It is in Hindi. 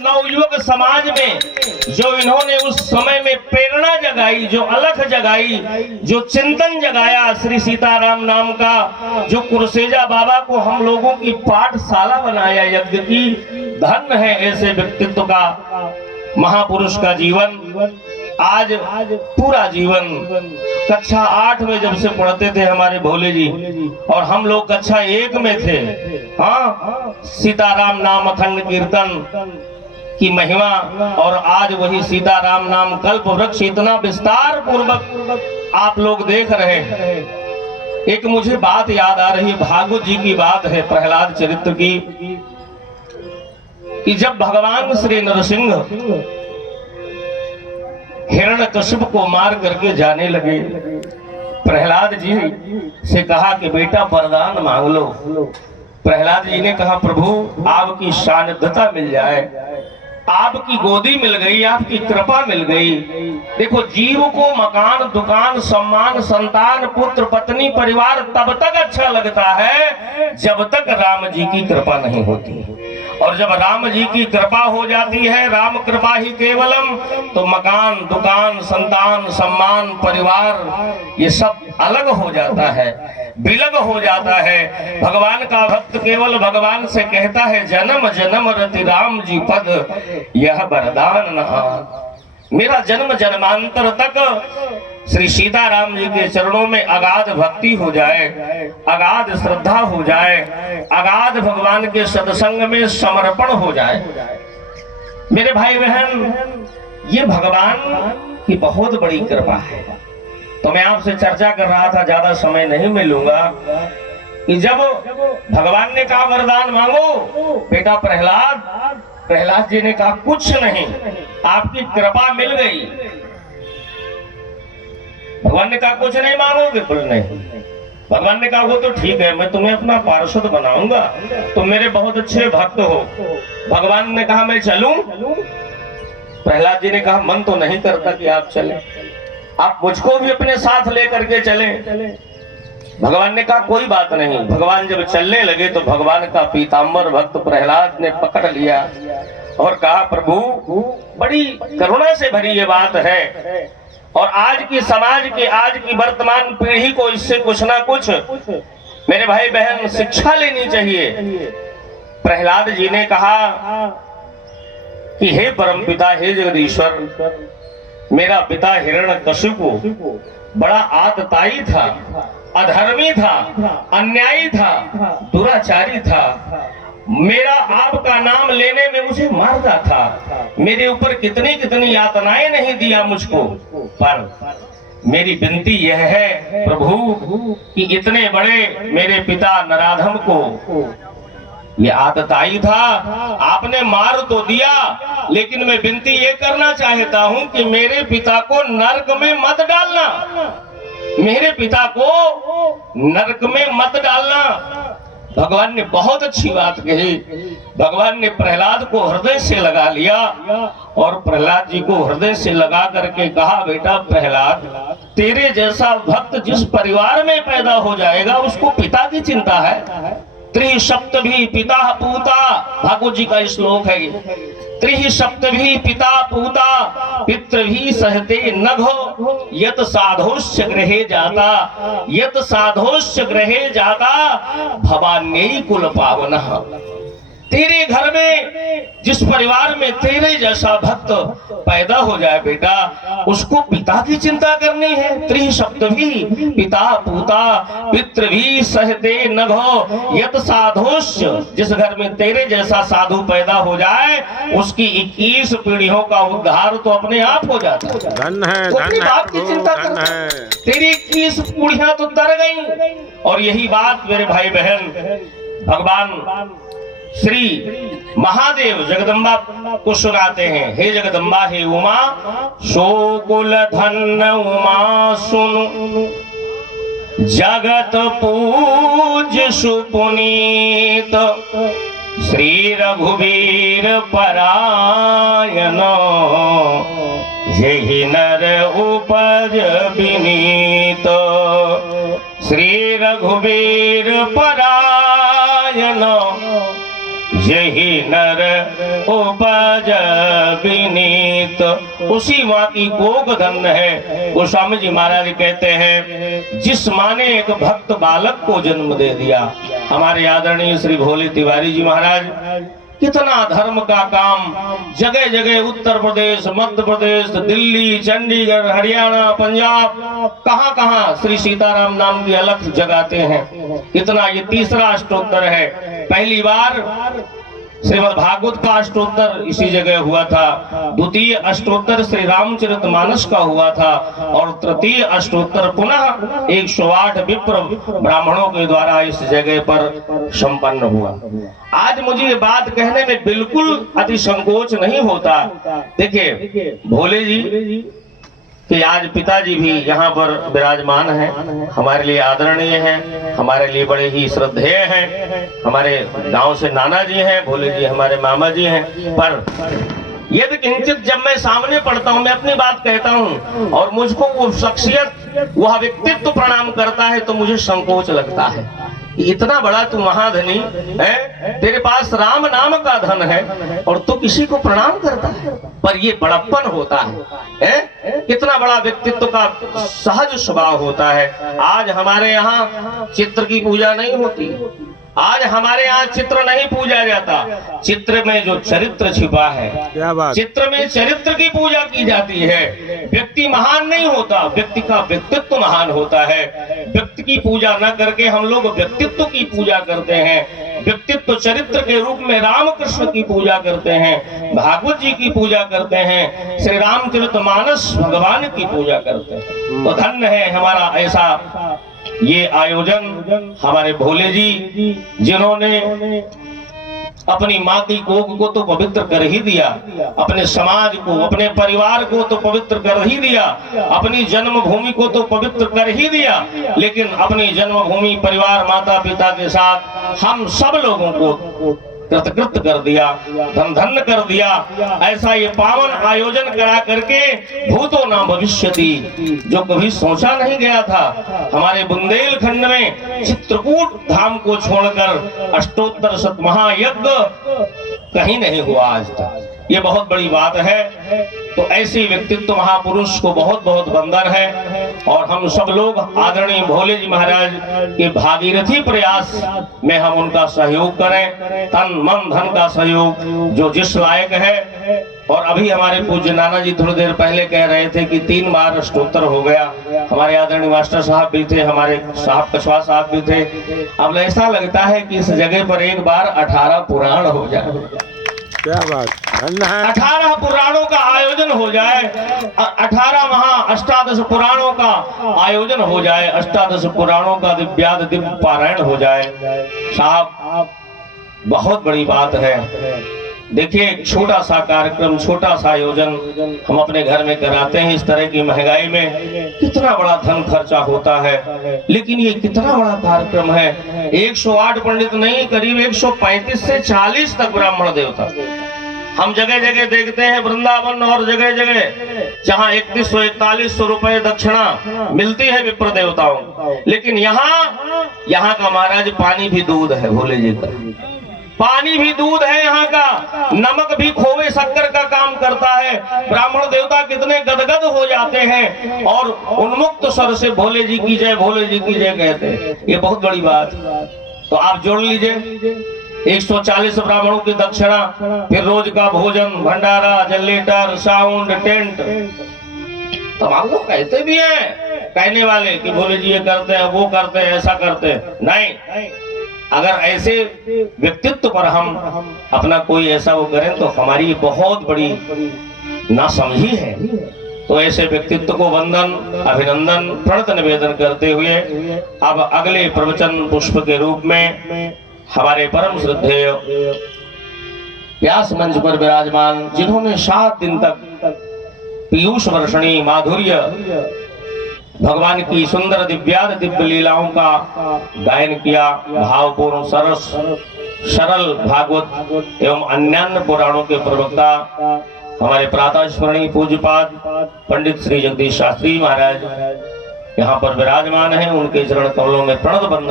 नवयुवक समाज में जो इन्होंने उस समय में प्रेरणा जगाई, जो अलख जगाई, जो चिंतन जगाया श्री सीताराम नाम का, जो कुरसेजा बाबा को हम लोगों की पाठशाला बनाया यज्ञ की, धन्य है ऐसे व्यक्तित्व का, महापुरुष का जीवन। आज पूरा जीवन कक्षा 8 में जब से पढ़ते थे हमारे भोले जी, और हम लोग कक्षा 1 में थे। हाँ, सीताराम नाम अखंड कीर्तन की महिमा, और आज वही सीताराम नाम कल्प वृक्ष इतना विस्तार पूर्वक आप लोग देख रहे हैं। एक मुझे बात याद आ रही है, भागवत जी की बात है, प्रहलाद चरित्र की, कि जब भगवान श्री नरसिंह हिरण्यकश्यप को मार करके जाने लगे, प्रहलाद जी से कहा कि बेटा वरदान मांग लो। प्रहलाद जी ने कहा प्रभु आपकी सानिध्यता मिल जाए, आपकी गोदी मिल गई, आपकी कृपा मिल गई। देखो, जीव को मकान, दुकान, सम्मान, संतान, पुत्र, पत्नी, परिवार तब तक अच्छा लगता है जब तक राम जी की कृपा नहीं होती, और जब राम जी की कृपा हो जाती है, राम कृपा ही केवलम, तो मकान, दुकान, संतान, सम्मान, परिवार ये सब अलग हो जाता है, विलग हो जाता है। भगवान का भक्त केवल भगवान से कहता है जन्म जन्म रति राम जी पद यह वरदान नहा। मेरा जन्म जन्मांतर तक श्री सीताराम जी के चरणों में अगाध भक्ति हो जाए, अगाध श्रद्धा हो जाए, अगाध भगवान के सत्संग में समर्पण हो जाए। मेरे भाई बहन, ये भगवान की बहुत बड़ी कृपा है। तो मैं आपसे चर्चा कर रहा था, ज्यादा समय नहीं मिलूंगा, कि जब भगवान ने कहा वरदान मांगो बेटा प्रहलाद जी ने कहा कुछ नहीं, आपकी कृपा मिल गई। भगवान ने कहा कुछ नहीं मांगोगे? बोले नहीं। भगवान ने कहा वो तो ठीक है, मैं तुम्हें अपना पार्षद बनाऊंगा, तुम मेरे बहुत अच्छे भक्त हो। भगवान ने कहा मैं चलूं? प्रहलाद जी ने कहा मन तो नहीं करता कि आप चले, आप मुझको भी अपने साथ लेकर के चले। भगवान ने कहा कोई बात नहीं। भगवान जब चलने लगे तो भगवान का पीताम्बर भक्त प्रहलाद ने पकड़ लिया और कहा प्रभु बड़ी करुणा से भरी ये बात है, और आज की समाज के, आज की वर्तमान पीढ़ी को इससे कुछ ना कुछ मेरे भाई बहन शिक्षा लेनी चाहिए। प्रहलाद जी ने कहा कि हे परमपिता, हे जगदीश्वर, मेरा पिता हिरण्यकशिपु बड़ा आतताई था, अधर्मी था, अन्यायी था, दुराचारी था। मेरा आपका नाम लेने में मुझे मारता था, मेरे ऊपर कितनी कितनी यातनाएं नहीं दिया मुझको। पर मेरी विनती यह है प्रभु कि इतने बड़े मेरे पिता नराधम को, ये आतताई था, आपने मार तो दिया, लेकिन मैं विनती ये करना चाहता हूं कि मेरे पिता को नरक में मत डालना, मेरे पिता को नरक में मत डालना। भगवान ने बहुत अच्छी बात कही। भगवान ने प्रहलाद को हृदय से लगा लिया और प्रहलाद जी को हृदय से लगा करके कहा बेटा प्रहलाद, तेरे जैसा भक्त जिस परिवार में पैदा हो जाएगा उसको पिता की चिंता है। त्रिसप्तभी पिता पूता, भागवत जी का श्लोक है ये। त्रिसप्तभी पिता पूता पितृभी सहते नघो यत साधोश्च गृहे जाता, यत साधोश्च गृहे जाता भवान्यई कुल पावनः। तेरे घर में जिस परिवार में तेरे जैसा भक्त पैदा हो जाए बेटा, उसको पिता की चिंता करनी है। त्रिसप्तभी पिता पूता पितृभी सहते नघो यत साधोश्च, जिस घर में तेरे जैसा साधु पैदा हो जाए उसकी 21 पीढ़ियों का उद्धार तो अपने आप हो जाता है। धन है, तो धन अपनी है बाप की चिंता धन करता है। तेरी 21 पीढ़ियां तो तर गई। और यही बात मेरे भाई बहन भगवान श्री महादेव जगदम्बा को सुनाते हैं। हे जगदम्बा, हे उमा, शोकुल धन उमा सुनु, जगत पूज सुपुनीत, श्री रघुवीर परायण, जेहि नर उपज विनीत। श्री रघुवीर परायण, यही नर उपज विनीत। उसी माँ की कोख धन्य है। गोस्वामी जी महाराज कहते हैं, जिस माँ ने एक भक्त बालक को जन्म दे दिया। हमारे आदरणीय श्री भोले तिवारी जी महाराज कितना धर्म का काम जगह जगह, उत्तर प्रदेश, मध्य प्रदेश, दिल्ली, चंडीगढ़, हरियाणा, पंजाब, कहां कहां श्री सीताराम नाम की अलख जगाते हैं। कितना, ये तीसरा अष्टोत्तर है। पहली बार श्रीमद् भागवत का अष्टोत्तर इसी जगह हुआ था। द्वितीय अष्टोत्तर श्री रामचरितमानस का हुआ था और तृतीय अष्टोत्तर पुनः 108 विप्र ब्राह्मणों के द्वारा इस जगह पर संपन्न हुआ। आज मुझे ये बात कहने में बिल्कुल अति संकोच नहीं होता। देखिए भोले जी कि आज पिताजी भी यहाँ पर विराजमान हैं, हमारे लिए आदरणीय हैं, हमारे लिए बड़े ही श्रद्धेय हैं। हमारे गांव से नाना जी हैं, भोले जी हमारे मामा जी हैं। पर यदि किंचित जब मैं सामने पढ़ता हूँ, मैं अपनी बात कहता हूँ और मुझको वो शख्सियत, वह व्यक्तित्व प्रणाम करता है तो मुझे संकोच लगता है कि इतना बड़ा तू महाधनी है, तेरे पास राम नाम का धन है और तू किसी को प्रणाम करता है। पर ये बड़प्पन होता है, कितना बड़ा व्यक्तित्व का सहज स्वभाव होता है। आज हमारे यहाँ चित्र की पूजा नहीं होती, आज हमारे यहाँ चित्र नहीं पूजा जाता। चित्र में जो चरित्र छिपा है, क्या बात? चित्र में चरित्र की पूजा की जाती है। व्यक्ति महान नहीं होता, व्यक्ति का व्यक्तित्व महान होता है। व्यक्ति की पूजा न करके हम लोग व्यक्तित्व की पूजा करते हैं। व्यक्तित्व चरित्र के रूप में रामकृष्ण की पूजा करते हैं, भागवत जी की पूजा करते हैं, श्री रामचरितमानस भगवान की पूजा करते हैं। तो धन्य है हमारा ऐसा ये आयोजन, हमारे भोले जी जिन्होंने अपनी माँ की कोख को तो पवित्र कर ही दिया, अपने समाज को, अपने परिवार को तो पवित्र कर ही दिया, अपनी जन्मभूमि को तो पवित्र कर ही दिया, लेकिन अपनी जन्मभूमि, परिवार, माता पिता के साथ हम सब लोगों को कृतकृत कर दिया, धन धन्य कर दिया। ऐसा ये पावन आयोजन करा करके भूतो न भविष्यति, जो कभी सोचा नहीं गया था। हमारे बुंदेलखंड में चित्रकूट धाम को छोड़कर अष्टोत्तर शत महायज्ञ कहीं नहीं हुआ आज तक। ये बहुत बड़ी बात है। तो ऐसे व्यक्तित्व महापुरुष को बहुत बहुत वंदन है और हम सब लोग आदरणीय भोले जी महाराज के भागीरथी प्रयास में हम उनका सहयोग करें, तन मन धन का सहयोग जो जिस लायक है। और अभी हमारे पूज्य नाना जी थोड़ी देर पहले कह रहे थे कि 3 बार अष्टोत्तर हो गया। हमारे आदरणीय मास्टर साहब भी थे, हमारे साहब कछवा साहब भी थे। अब ऐसा लगता है कि इस जगह पर एक बार 18 पुराण हो जाए। क्या बात, 18 पुराणों का आयोजन हो जाए, 18 अष्टादश पुराणों का आयोजन हो जाए, अष्टादश पुराणों का दिव्य पारायण हो जाए। साहब बहुत बड़ी बात है। देखिए छोटा सा कार्यक्रम, छोटा सा आयोजन हम अपने घर में कराते हैं। इस तरह की महंगाई में कितना बड़ा धन खर्चा होता है, लेकिन ये कितना बड़ा कार्यक्रम है। 108 पंडित नहीं, करीब 135 से 40 तक ब्राह्मण देवता हम जगह जगह देखते हैं। वृंदावन और जगह जगह जहाँ 3100-4100 रुपए दक्षिणा मिलती है विप्र देवताओं, लेकिन यहाँ का महाराज पानी भी दूध है। भोले जी का पानी भी दूध है, यहाँ का नमक भी खोवे शक्कर का काम करता है। ब्राह्मण देवता कितने गदगद हो जाते हैं और उन्मुक्त स्वर से भोले जी की जय, भोले जी की जय कहते हैं। ये बहुत बड़ी बात। तो आप जोड़ लीजिए 140 ब्राह्मणों की दक्षिणा, फिर रोज का भोजन, भंडारा, जनरेटर, साउंड, टेंट। तब आप लोग कहते भी हैं, कहने वाले कि भोले जी ये करते हैं, वो करते हैं, ऐसा करते हैं। नहीं, अगर ऐसे व्यक्तित्व पर हम अपना कोई ऐसा वो करें तो हमारी बहुत बड़ी नासमझी है। तो ऐसे व्यक्तित्व को वंदन, अभिनंदन, प्रणत निवेदन करते हुए अब अगले प्रवचन पुष्प के रूप में हमारे परम श्रद्धेय व्यास मंच पर विराजमान, जिन्होंने 7 दिन तक पीयूष वर्षणी माधुर्य भगवान की सुंदर दिव्य लीलाओं का गायन किया, भावपूर्ण सरस सरल भागवत एवं अन्यान्य पुराणों के प्रवक्ता हमारे प्रातः स्मरणीय पूज्यपाद पंडित श्री जगदीश शास्त्री महाराज यहाँ पर विराजमान हैं। उनके चरण कमलों में प्रणत बंदन